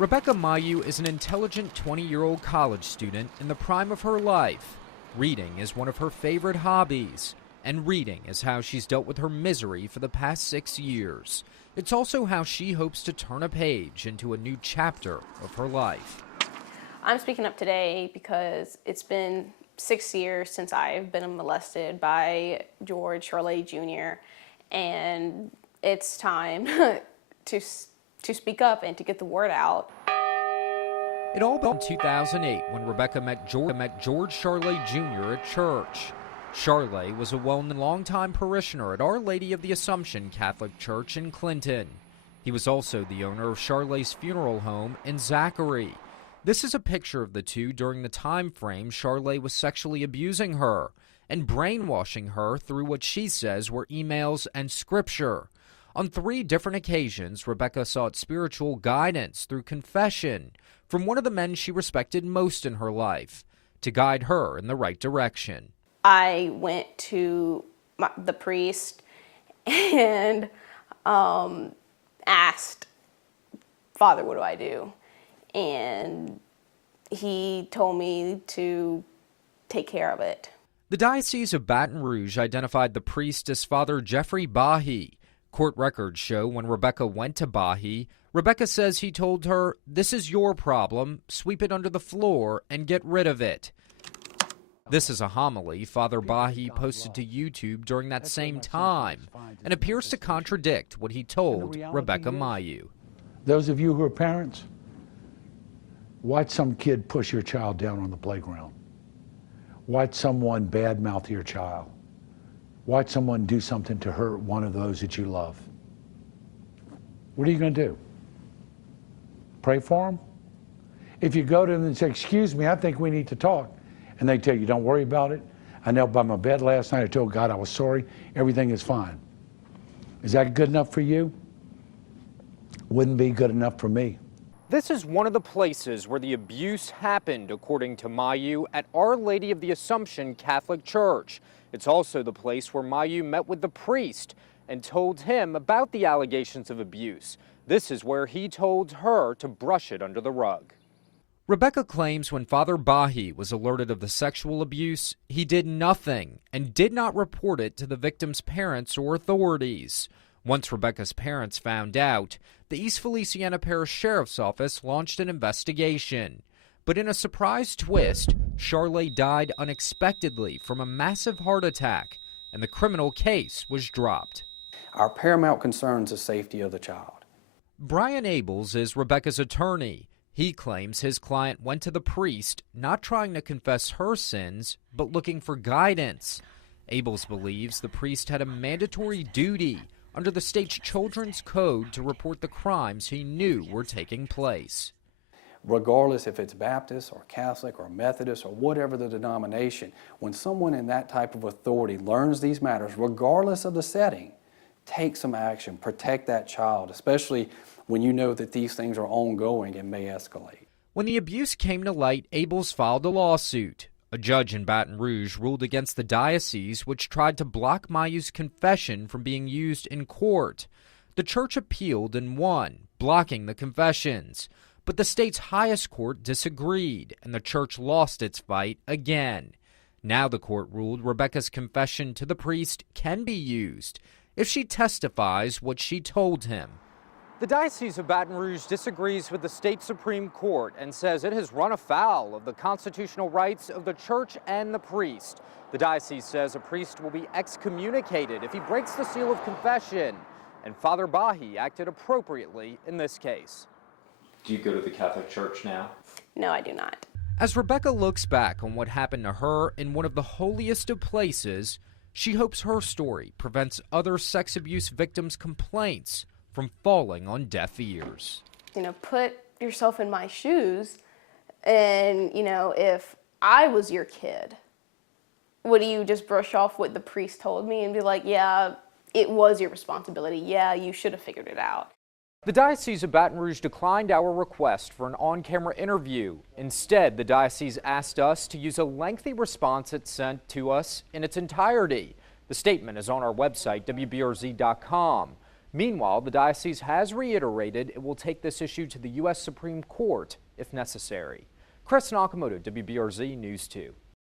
Rebecca Mayu is an intelligent 20-year-old college student in the prime of her life. Reading is one of her favorite hobbies, and reading is how she's dealt with her misery for the past 6 years. It's also how she hopes to turn a page into a new chapter of her life. I'm speaking up today because it's been 6 years since I've been molested by George Charlet Jr., and it's time to speak up and to get the word out. It all began in 2008 when Rebecca met George Charlet Jr. at church. Charlet was a well-known longtime parishioner at Our Lady of the Assumption Catholic Church in Clinton. He was also the owner of Charlet's funeral home in Zachary. This is a picture of the two during the time frame Charlet was sexually abusing her and brainwashing her through what she says were emails and scripture. On 3 different occasions, Rebecca sought spiritual guidance through confession from one of the men she respected most in her life to guide her in the right direction. I went to the priest and asked, Father, what do I do? And he told me to take care of it. The Diocese of Baton Rouge identified the priest as Father Jeffrey Bahi. Court records show when Rebecca went to Bahi, Rebecca says he told her, "This is your problem, sweep it under the floor and get rid of it." This is a homily Father Bahi posted to YouTube during that same time and appears to contradict what he told Rebecca Mayu. Those of you who are parents, watch some kid push your child down on the playground. Watch someone badmouth your child. Watch someone do something to hurt one of those that you love. What are you going to do? Pray for them? If you go to them and say, "Excuse me, I think we need to talk," and they tell you, "Don't worry about it. I knelt by my bed last night. I told God I was sorry. Everything is fine." Is that good enough for you? Wouldn't be good enough for me. This is one of the places where the abuse happened, according to Mayu, at Our Lady of the Assumption Catholic Church. It's also the place where Mayu met with the priest and told him about the allegations of abuse. This is where he told her to brush it under the rug. Rebecca claims when Father Bahi was alerted of the sexual abuse, he did nothing and did not report it to the victim's parents or authorities. Once Rebecca's parents found out, the East Feliciana Parish Sheriff's Office launched an investigation. But in a surprise twist, Charlet died unexpectedly from a massive heart attack, and the criminal case was dropped. Our paramount concern is the safety of the child. Brian Abels is Rebecca's attorney. He claims his client went to the priest, not trying to confess her sins, but looking for guidance. Abels believes the priest had a mandatory duty under the state's children's code to report the crimes he knew were taking place. Regardless if it's Baptist or Catholic or Methodist or whatever the denomination, when someone in that type of authority learns these matters, regardless of the setting, take some action, protect that child, especially when you know that these things are ongoing and may escalate. When the abuse came to light, Abels filed a lawsuit. A judge in Baton Rouge ruled against the diocese, which tried to block Mayu's confession from being used in court. The church appealed and won, blocking the confessions. But the state's highest court disagreed, and the church lost its fight again. Now the court ruled Rebecca's confession to the priest can be used if she testifies what she told him. The Diocese of Baton Rouge disagrees with the state Supreme Court and says it has run afoul of the constitutional rights of the church and the priest. The diocese says a priest will be excommunicated if he breaks the seal of confession, and Father Bahi acted appropriately in this case. Do you go to the Catholic Church now? No, I do not. As Rebecca looks back on what happened to her in one of the holiest of places, she hopes her story prevents other sex abuse victims' complaints from falling on deaf ears. Put yourself in my shoes, and, if I was your kid, would you just brush off what the priest told me and be like, yeah, it was your responsibility. Yeah, you should have figured it out. The Diocese of Baton Rouge declined our request for an on-camera interview. Instead, the diocese asked us to use a lengthy response it sent to us in its entirety. The statement is on our website, WBRZ.com. Meanwhile, the diocese has reiterated it will take this issue to the U.S. Supreme Court if necessary. Chris Nakamoto, WBRZ News 2.